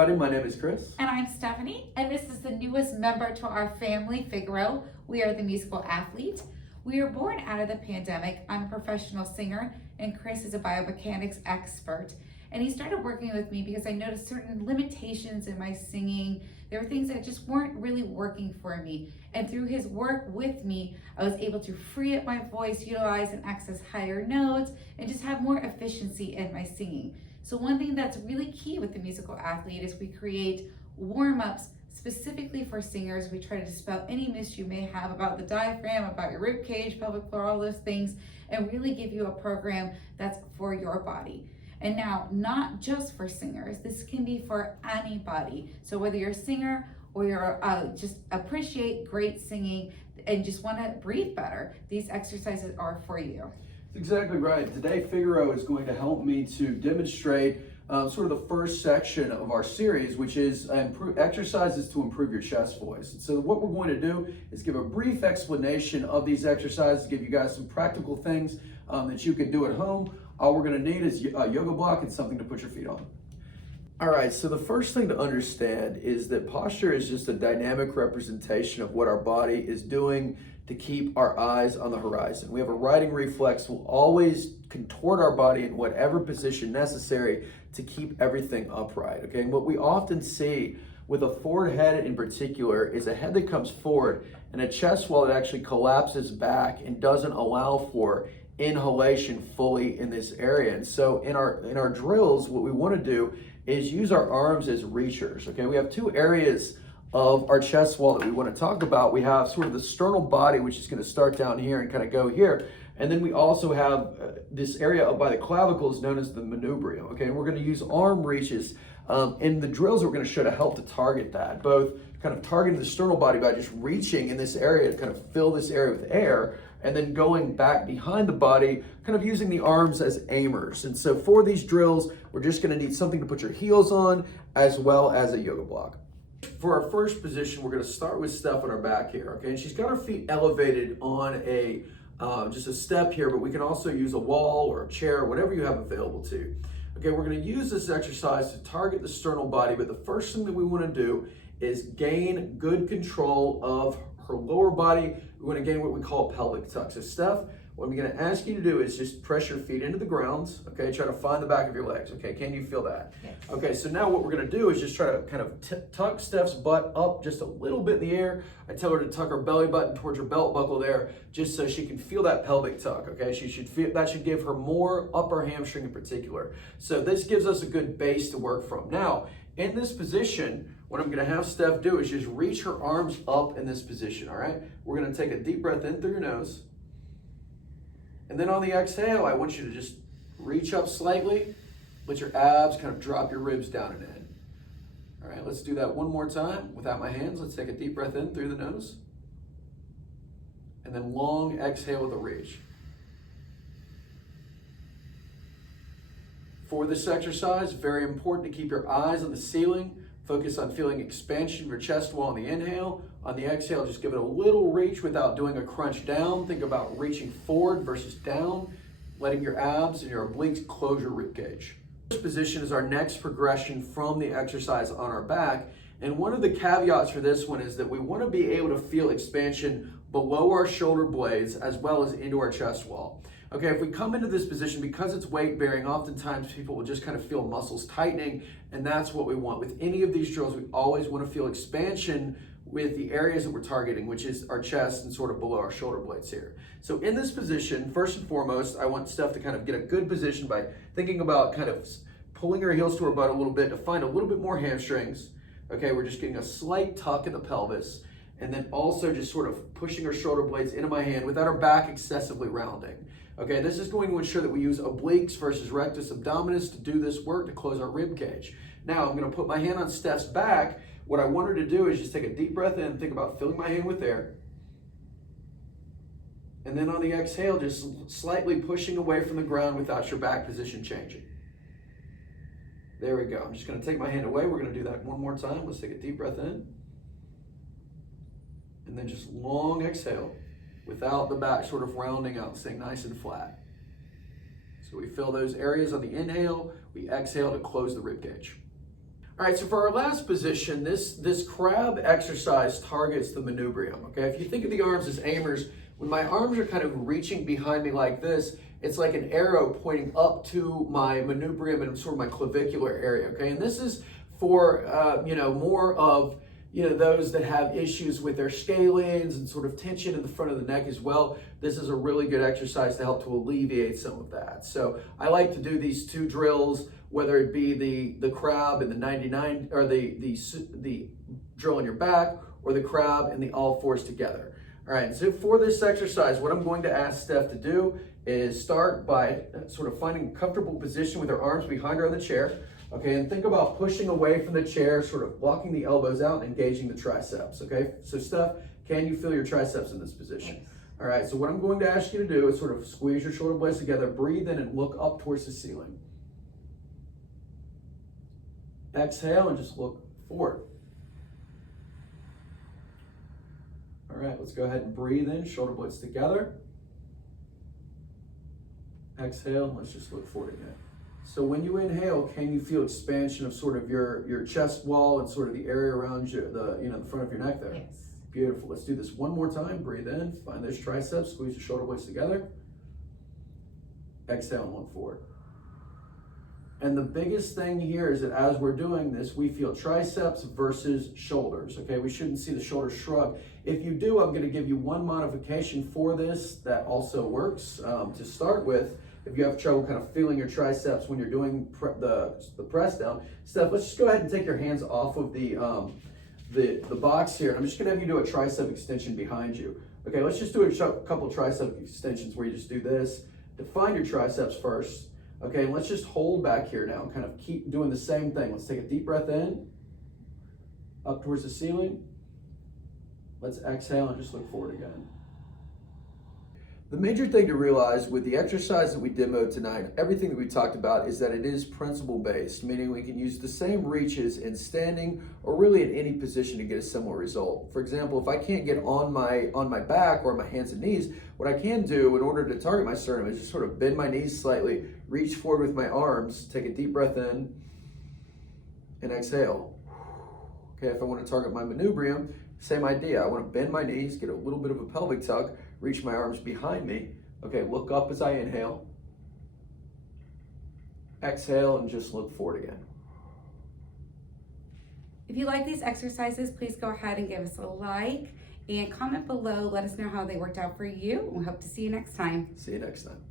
everybody, my name is Chris. And I'm Stephanie, and this is the newest member to our family, Figaro. We are the musical athlete. We were born out of the pandemic. I'm a professional singer, and Chris is a biomechanics expert. And he started working with me because I noticed certain limitations in my singing. There were things that just weren't really working for me. And through his work with me, I was able to free up my voice, utilize and access higher notes, and just have more efficiency in my singing. So one thing that's really key with the musical athlete is we create warm-ups specifically for singers. We try to dispel any myths you may have about the diaphragm, about your rib cage, pelvic floor, all those things, and really give you a program that's for your body. And now, not just for singers, this can be for anybody. So whether you're a singer or you're just appreciate great singing and just want to breathe better, these exercises are for you. Exactly right. Today, Figaro is going to help me to demonstrate sort of the first section of our series, which is exercises to improve your chest voice. So what we're going to do is give a brief explanation of these exercises, give you guys some practical things that you can do at home. All we're going to need is a yoga block and something to put your feet on. All right, so the first thing to understand is that posture is just a dynamic representation of what our body is doing to keep our eyes on the horizon. We have a riding reflex. We'll always contort our body in whatever position necessary to keep everything upright, okay? And what we often see with a forward head in particular is a head that comes forward and a chest wall that actually collapses back and doesn't allow for inhalation fully in this area. And so in our drills, what we want to do is use our arms as reachers, okay? We have two areas of our chest wall that we want to talk about. We have sort of the sternal body, which is going to start down here and kind of go here. And then we also have this area up by the clavicles known as the manubrium, okay? And we're going to use arm reaches in the drills we're going to show to help to target that, both kind of targeting the sternal body by just reaching in this area to kind of fill this area with air, and then going back behind the body, kind of using the arms as aimers. And so for these drills, we're just going to need something to put your heels on as well as a yoga block. For our first position, we're going to start with Steph on our back here, okay? And she's got her feet elevated on a just a step here, but we can also use a wall or a chair, whatever you have available to you. Okay, we're going to use this exercise to target the sternal body, but the first thing that we want to do is gain good control of her lower body. We want to gain what we call a pelvic tuck. So Steph, what I'm going to ask you to do is just press your feet into the ground, okay? Try to find the back of your legs, okay? Can you feel that? Yes. Okay, so now what we're going to do is just try to kind of tuck Steph's butt up just a little bit in the air. I tell her to tuck her belly button towards her belt buckle there, just so she can feel that pelvic tuck, okay? She should feel that should give her more upper hamstring in particular. So this gives us a good base to work from. Now, in this position, what I'm going to have Steph do is just reach her arms up in this position, all right? We're going to take a deep breath in through your nose. And then on the exhale, I want you to just reach up slightly, let your abs kind of drop your ribs down and in. All right, let's do that one more time without my hands. Let's take a deep breath in through the nose. And then long exhale with a reach. For this exercise, very important to keep your eyes on the ceiling. Focus on feeling expansion of your chest wall on the inhale. On the exhale, just give it a little reach without doing a crunch down. Think about reaching forward versus down, letting your abs and your obliques close your rib cage. This position is our next progression from the exercise on our back. And one of the caveats for this one is that we want to be able to feel expansion below our shoulder blades as well as into our chest wall. Okay, if we come into this position, because it's weight bearing, oftentimes people will just kind of feel muscles tightening, and that's what we want. With any of these drills, we always want to feel expansion with the areas that we're targeting, which is our chest and sort of below our shoulder blades here. So in this position, first and foremost, I want Steph to kind of get a good position by thinking about kind of pulling her heels to her butt a little bit to find a little bit more hamstrings. Okay, we're just getting a slight tuck in the pelvis, and then also just sort of pushing her shoulder blades into my hand without her back excessively rounding. Okay, this is going to ensure that we use obliques versus rectus abdominis to do this work to close our rib cage. Now I'm going to put my hand on Steph's back. What I want her to do is just take a deep breath in, think about filling my hand with air. And then on the exhale, just slightly pushing away from the ground without your back position changing. There we go. I'm just going to take my hand away. We're going to do that one more time. Let's take a deep breath in. And then just long exhale without the back sort of rounding out, staying nice and flat. So we fill those areas on the inhale. We exhale to close the rib cage. All right, so for our last position, this crab exercise targets the manubrium, okay? If you think of the arms as aimers, when my arms are kind of reaching behind me like this, it's like an arrow pointing up to my manubrium and sort of my clavicular area, okay? And this is for, more of, those that have issues with their scalenes and sort of tension in the front of the neck as well. This is a really good exercise to help to alleviate some of that. So I like to do these two drills, whether it be the crab and the 99, or the drill on your back, or the crab and the all fours together. All right, so for this exercise, what I'm going to ask Steph to do is start by sort of finding a comfortable position with her arms behind her on the chair. Okay, and think about pushing away from the chair, sort of blocking the elbows out and engaging the triceps. Okay, so Steph, can you feel your triceps in this position? Yes. All right, so what I'm going to ask you to do is sort of squeeze your shoulder blades together, breathe in and look up towards the ceiling. Exhale and just look forward. All right, let's go ahead and breathe in, shoulder blades together. Exhale, let's just look forward again. So when you inhale, can you feel expansion of sort of your chest wall and sort of the area around you, the front of your neck there? Yes. Beautiful. Let's do this one more time. Breathe in, find those triceps, squeeze your shoulder blades together. Exhale and look forward. And the biggest thing here is that as we're doing this, we feel triceps versus shoulders, okay? We shouldn't see the shoulders shrug. If you do, I'm gonna give you one modification for this that also works to start with. If you have trouble kind of feeling your triceps when you're doing the press down, Steph, let's just go ahead and take your hands off of the box here. I'm just gonna have you do a tricep extension behind you. Okay, let's just do a couple tricep extensions where you just do this. Define your triceps first. Okay, and let's just hold back here now and kind of keep doing the same thing. Let's take a deep breath in, up towards the ceiling. Let's exhale and just look forward again. The major thing to realize with the exercise that we demoed tonight, everything that we talked about, is that it is principle based, meaning we can use the same reaches in standing or really in any position to get a similar result. For example, if I can't get on my back or my hands and knees, what I can do in order to target my sternum is just sort of bend my knees slightly, reach forward with my arms, take a deep breath in, and exhale. Okay, if I want to target my manubrium, same idea. I want to bend my knees, get a little bit of a pelvic tuck, reach my arms behind me. Okay, look up as I inhale. Exhale and just look forward again. If you like these exercises, please go ahead and give us a like and comment below. Let us know how they worked out for you. We hope to see you next time. See you next time.